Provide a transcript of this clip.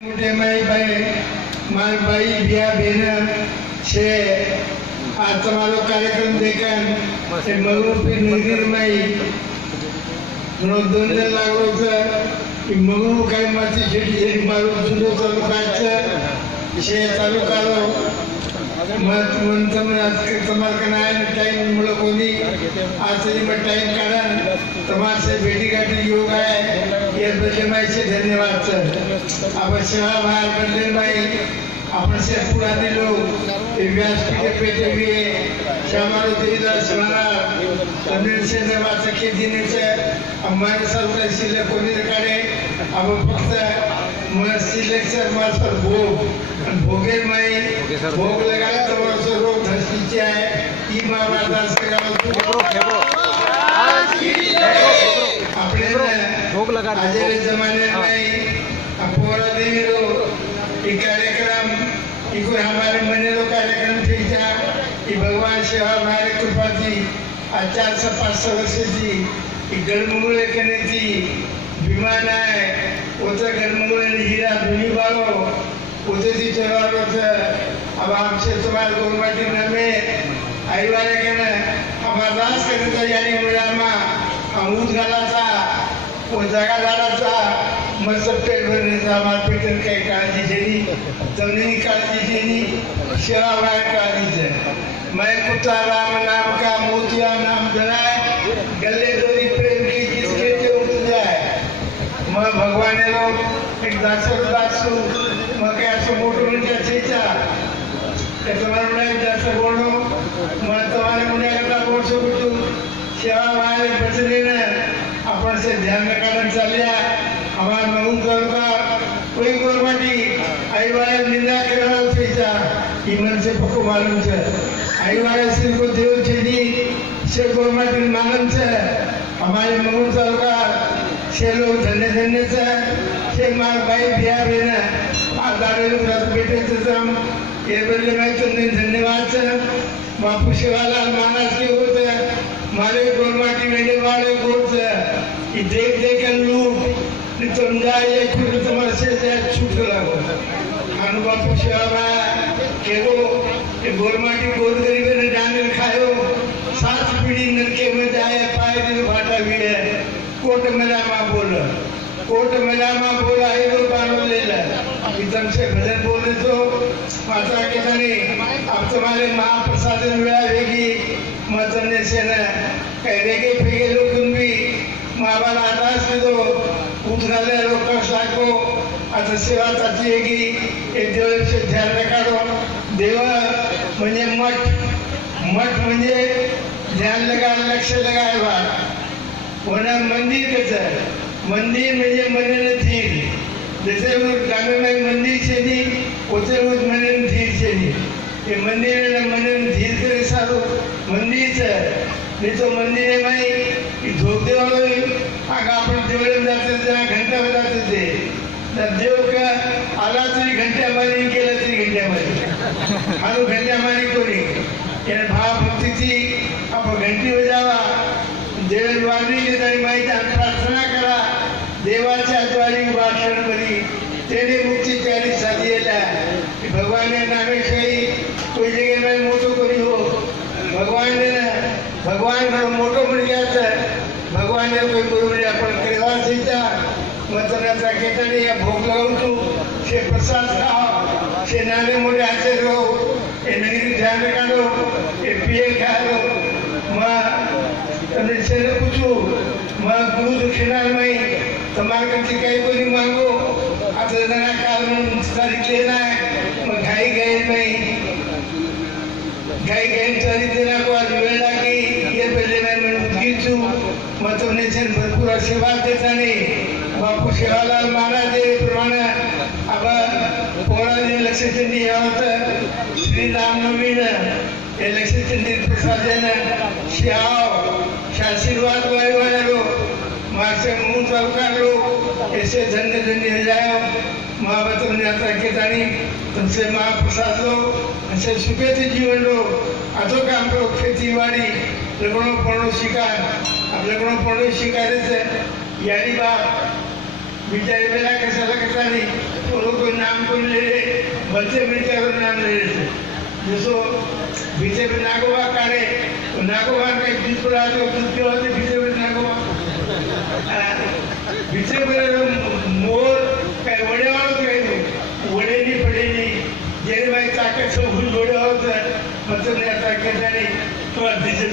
मोटे माई मार भाई बिया बेन छे आज તમારો કાર્યક્રમ દેખાન એ મગુપી નગર માઈ નો દંડ લાગો છે એ મગુ કાઈ માથી જેડી જેડી મારો ધંધો ચાલુ કાચે છે ચાલુ કરો મત મન તમને તમાર કનાય ટાઈમ મળો કોની આસરી में टाइम काढन તમાર से भेटी गाठी योग आहे ये बदले माई से धन्यवाद सर आपण सेवा बाहेर बदले माई आपण से पुराने लोग व्यासपीठ पे टीवी श्यामारो देवीदास महाराज तमिळ से देवाचा खेदीनेचे अम्माने सर्व शिल्लक कोणी काढे आपण फक्त मन शिल्लकचे मास्तर भोग आणि भोगे माई भोग लगाए तो वर्ष रोग धरतीचे आहे ही महाराज करावा अपने भोग लगा आजरे जमाने में अपोरा देवी रो ये कार्यक्रम इको हमारे मने रो कार्यक्रम थीचा ये भगवान सेवा हमारे कृपा थी आचार से 500 वर्ष थी ये गणमंगल करने थी विमान है उधर गणमंगल हीरा धुनी बालो उधर थी चलारो था अब हमसे तुम्हारे गुरुवाटी में आई वाले कहना हमारा दास करने तो यानी मुझे अमूद घालाचा वो जगा घालाचा मस्त पेट भरण्याचा मार पेटन काही काळजी जेनी जमिनी काळजी जेनी सेवा बाहेर काळजीचे मैं कुत्ता राम नाम का मोतिया नाम धराए गले दोरी प्रेम की जिसके जो उठ जाए मैं भगवान ने लोग एक दासू मैं क्या सो मोटो क्या चीचा ते तुम्हारे मुझे दास बोलो मैं तुम्हारे मुझे अगला बोल सो कुछ सेवा बाहेर बचने ने अपन से ध्यान रखना चलिया हमार मऊ का कोई गोरमाटी आई वाले निंदा करना उठेचा ईमन से पको मालूम है आई वाले सिर को देव चेदी से गोरमाटी मालूम है हमारे मऊ का से लोग धन्य धन्य से मार भाई बिया बेना आदारे लोग बेटे से ये बदले मैं तुमने धन्यवाद से बापू शिवालाल महाराज के होते मारे गोरमाटी मेले वाले गोट ये देख देख लूट तुम जाए खुद तुम्हारे से छूट लगो खानु बापू शिवा के वो ये गोरमाटी गोर गरीब ने जाने खायो 7 पीढ़ी नरके में जाए पाए दिन भाटा भी है कोट मेला माँ बोला ये लोग बानो ले ला इतम से भजन बोले तो माता के जाने अब तुम्हारे महाप्रसाद मिला होगी मतने से न कहने के फेंके लोग तुम भी महाबाला आदास में तो उठने लोग का साको आता सेवा ताती है कि एक देव से ध्यान रखा दो देवा मुझे मठ मुझे ध्यान लगा लक्ष्य लगाए बात वरना मंदिर कैसा मंदिर मुझे मने न थी जैसे वो गाने में मंदिर से नहीं उसे वो मने न थी से नहीं ये मंदिर ने मने न थी करे सारो मंदिर से नहीं तो मंदिर है भाई ये धोखे वाले आगे अपन देवले में जाते थे घंटा बजाते थे तब देव का आला तेरी घंटे हमारी इनके लिए तेरी घंटे हमारी हालो घंटे हमारी को नहीं ये भाव भक्ति थी अब घंटी बजावा देव वाणी ने तारी माई जान प्रार्थना करा देवाच्या द्वारी भाषण करी तेरे मुक्ति त्यारी साधी है भगवान ने नामे कही कोई जगह में मोटो करी हो भगवान का मोटो मिल गया था भगवान ने कोई गुरु ने अपन केला सीता मतनाचा केतनी या भोग लगाऊ तू से प्रसाद खाओ से नाने मोटे आते रहो ये नगरी ध्यान रखो ये पिए खा लो माँ तने से पूछू माँ गुरु दक्षिणा में तुम्हारे कभी कहीं कोई नहीं मांगो अब तो ना कारण तारीख लेना है मैं घाई गए तारीख देना को आज वेला की ये पहले मैं गीचू मैं तुमने से भरपूर आशीर्वाद देता नहीं बापू शिवालाल महाराज प्रमाणे अब पोरा दिन लक्ष्य चंडी होता श्री रामनवमी ने ये लक्ष्य चंडी प्रसाद देना श्याव आशीर्वाद वाले लो मार्चे मुंह चौकार लो ऐसे धन्य धन्य जाओ महावतन यात्रा के तानी तुमसे महाप्रसाद लो ऐसे सुखे थे जीवन लो अतो काम करो खेती बाड़ी लगनो पढ़ो शिकार अब लगनो पढ़ो शिकार से यानी बाप बिचारे बेला कैसा लगता नहीं वो लोग बच्चे मिलकर नाम ले रहे थे जैसो पीछे पे नागोबा काढ़े तो नागोबा का बीज पर आते दूध के होते पीछे पे नागोबा पीछे पे मोर काय वडे वाळत काय वडेनी पडेनी जेने भाई ताकत सब भूल वडे होत मतलब ने ताकत आणि तो दिशे